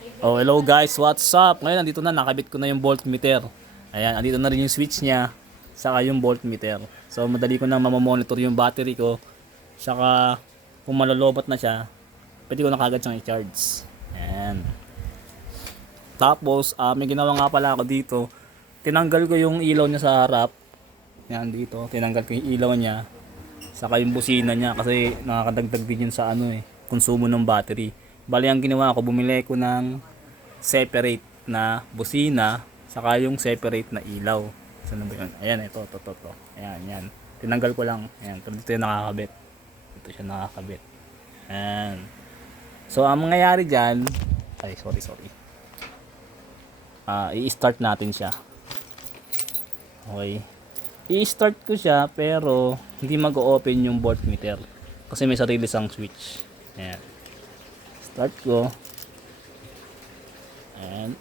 Oh, hello guys, what's up? Ngayon, andito na, nakabit ko na yung voltmeter. Ayan, andito na rin yung switch niya, saka yung voltmeter. So, madali ko na mamamonitor yung battery ko. Saka, kung malolobat na siya, pwede ko na kagad siyang i-charge. Ayan. Tapos, may ginawa nga pala ako dito. Tinanggal ko yung ilaw niya sa harap. Yan, dito. Tinanggal ko yung ilaw niya. Saka yung busina niya kasi nakakadagdag din yun sa konsumo ng battery. Bali, ang ginawa ko, bumili ko ng separate na busina saka yung separate na ilaw. Saan ba yun? Ayan, ito. Ayan, yan. Tinanggal ko lang. Ayan, ito yung nakakabit. Ito siya nakakabit. Ayan. So, ang mangyayari dyan, ay, sorry. I-start natin siya. Okay. I-start ko siya pero hindi mag-open yung voltmeter kasi may sarili siyang switch. Ayan. Start ko. Ayan,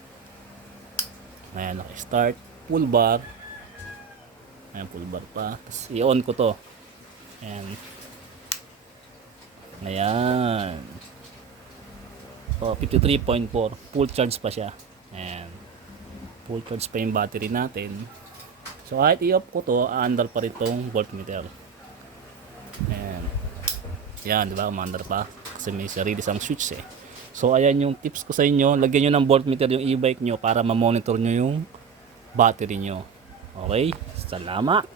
naka-start. Full bar. Ayan, full bar pa. Tapos i-on ko to. Ayan. So, 53.4. Full charge pa siya. Ayan. Full charge pa yung battery natin. So, kahit i-off ko to, aandar pa rin itong voltmeter. Ayan. Ayan, diba? Umaandar pa. Kasi may sarili siyang switch eh. So, ayan yung tips ko sa inyo. Lagyan nyo ng voltmeter yung e-bike nyo para ma-monitor nyo yung battery nyo. Okay? Salamat!